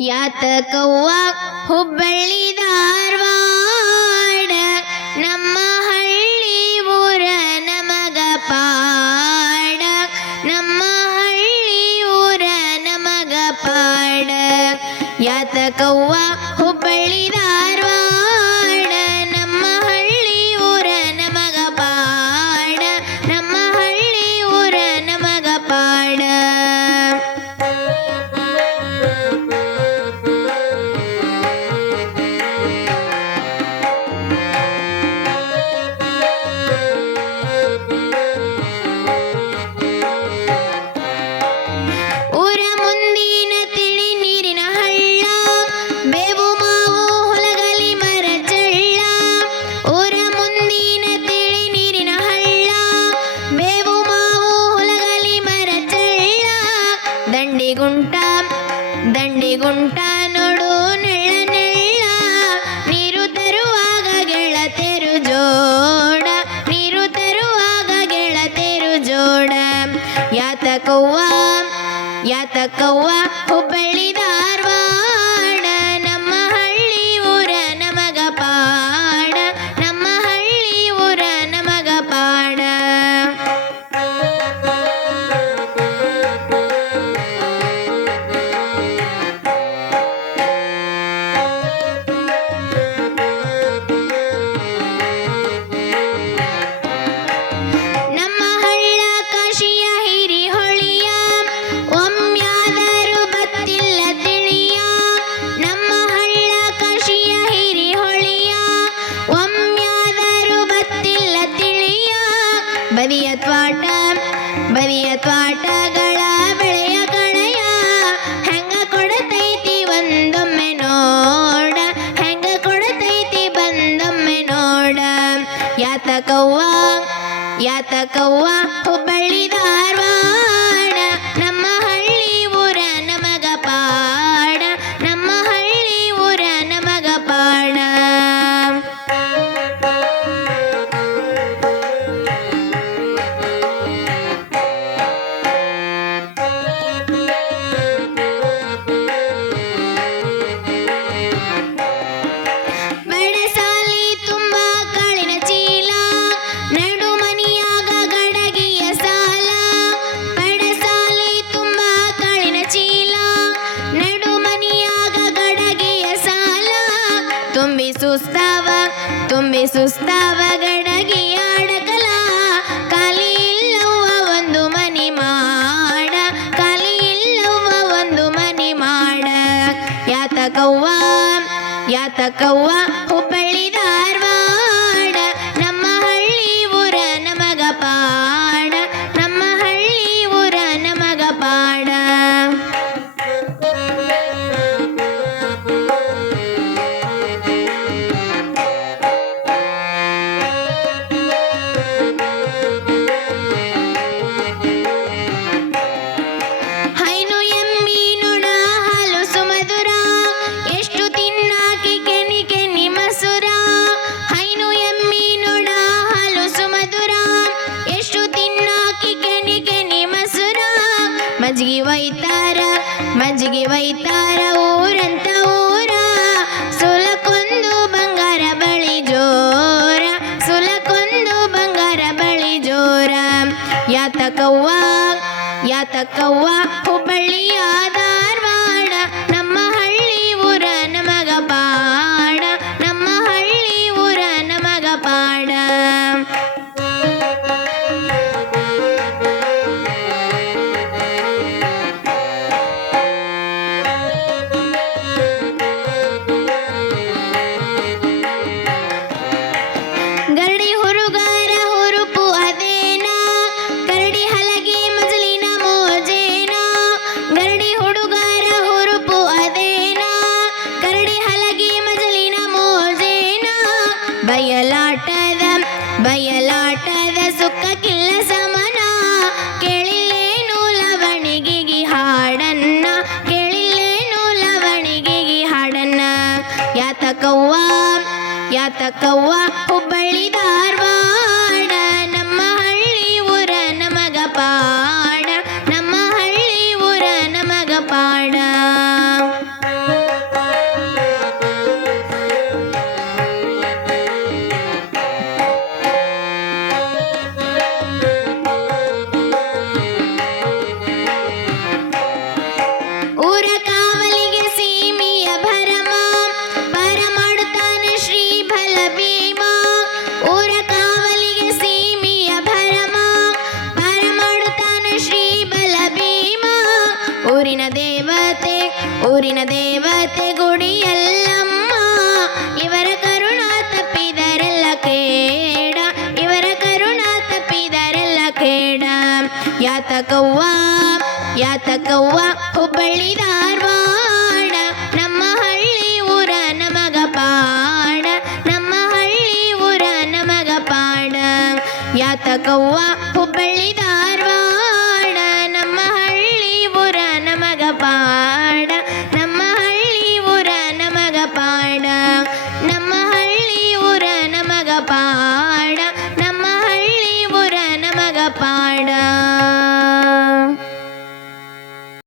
ಯಾತಕವ್ವ ಹುಬ್ಬಳ್ಳಿ ಧಾರವಾಡ ನಮ್ಮ ಹಳ್ಳಿ ಊರ ನಮಗ ಪಾಡ ನಮ್ಮ ಹಳ್ಳಿ ಊರ ನಮಗ ಪಾಡ ಯಾತಕವ್ವ ಹುಬ್ಬಳ್ಳಿ ಧಾರವಾಡ ನಮ್ಮ ಹಳ್ಳಿ ಊರ ನಮಗ ಪಾಡ ನಮ್ಮ ಹಳ್ಳಿ ಊರ ನಮಗ ಪಾಡ ದಂಡಿಗುಂಟ ನೋಡು ನೆಳ್ಳ ನೆಳ್ಳ ನೀರು ತರುವಾಗ ಗೆಳತೆರು ಜೋಡ ನೀರು ತರುವಾಗ ಗೆಳತೆರು ಜೋಡ ಯಾತಕವ್ವ ಹುಬ್ಬಳ್ಳಿ ಧಾರವಾಡ ನಮ್ಮ ಹಳ್ಳಿ ಊರ ನಮಗ ಪಾಡ ನಮ್ಮ ಹಳ್ಳಿ ಊರ ನಮಗ ಪಾಡ ಬರಿಯ ತ್ವಾಟಗಳ ಬೆಳೆಯ ಕಳೆಯ ಹೆಂಗ ಕೊಡತೈತಿ ಒಂದೊಮ್ಮೆ ನೋಡ ಹೆಂಗ ಕೊಡತೈತಿ ಬಂದೊಮ್ಮೆ ನೋಡ ಯಾತಕವ್ವ ಹುಬ್ಬಳ್ಳಿ ಧಾರವಾಡ ನಮ್ಮ ಹಳ್ಳಿ ಊರ ನಮಗ ಪಾಡ ನಮ್ಮ ಹಳ್ಳಿ ಊರ ನಮಗ ಪಾಡ ತುಂಬಿ ಸುಸ್ತಾವ ಗಡಗಿ ಆಡಕಲ ಖಾಲಿ ಇಲ್ಲವ್ವ ಒಂದು ಮನಿ ಮಾಡ ಖಾಲಿ ಇಲ್ಲವ್ವ ಒಂದು ಮನಿ ಮಾಡ ಯಾತಕವ್ವ ಹುಬ್ಬಳ್ಳಿ ಧಾರವಾಡ ನಮ್ಮ ಹಳ್ಳಿ ಊರ ನಮಗ ಪಾಡ ನಮ್ಮ ಹಳ್ಳಿ ಊರ ನಮಗ ಪಾಡ ಮಜ್ಜಿಗೆ ಒಯ್ತಾರ ಊರಂತ ಊರ ಸುಲಕೊಂದು ಬಂಗಾರ ಬಳಿ ಜೋರ ಸುಲಕೊಂದು ಬಂಗಾರ ಬಳಿ ಜೋರ ಯಾತಕವ್ವ ಹುಬ್ಬಳ್ಳಿಯ ಧಾರವಾಡ ನಮ್ಮ ಹಳ್ಳಿ ಊರ ನಮಗ ಪಾಡ ನಮ್ಮ ಹಳ್ಳಿ ಊರ ನಮಗ ಪಾಡ ಗರಡಿ ಹುರುಗಾರ ಹುರುಪು ಅದೇನ ಕರಡಿ ಹಲಗಿ ಮಜಲಿನ ಮೋಜೇನ ಗರಡಿ ಹುಡುಗಾರ ಹುರುಪು ಅದೇನ ಕರಡಿ ಹಲಗಿ ಮಜಲಿನ ಮೋಜೇನ ಬಯಲಾಟದ ಸುಕ್ಕಕ್ಕಿಲ್ಲ ಸಮನ ಕೇಳಿಲ್ಲೇನು ಲವಣಿಗೆಗಿ ಹಾಡನ್ನ ಕೇಳಿಲ್ಲೇನು ಲವಣಿಗೆಗಿ ಹಾಡನ್ನ ಯಾತಕವ್ವ ಹುಬ್ಬಳ್ಳಿ ಧಾರವಾಡ ನಮ್ಮ ಹಳ್ಳಿ ಊರ ನಮಗ ಪಾಡ ನಮ್ಮ ಹಳ್ಳಿ ಊರ ನಮಗ ಪಾಡ ದೇವತೆ ಊರಿನ ದೇವತೆ ಗುಡಿಯಲ್ಲಮ್ಮ ಇವರ ಕರುಣ ತಪ್ಪಿದರೆಲ್ಲ ಕೇಡ ಇವರ ಕರುಣ ತಪ್ಪಿದರೆಲ್ಲ ಕೇಡ ಯಾತಕವ್ವ ಯಾತಕವ್ವ ಹುಬ್ಬಳ್ಳಿ ಧಾರವಾಡ ನಮ್ಮ ಹಳ್ಳಿ ಊರ ನಮಗ ಪಾಡ ನಮ್ಮ ಹಳ್ಳಿ ಊರ ನಮಗ ಪಾಡ ಯಾತಕವ್ವ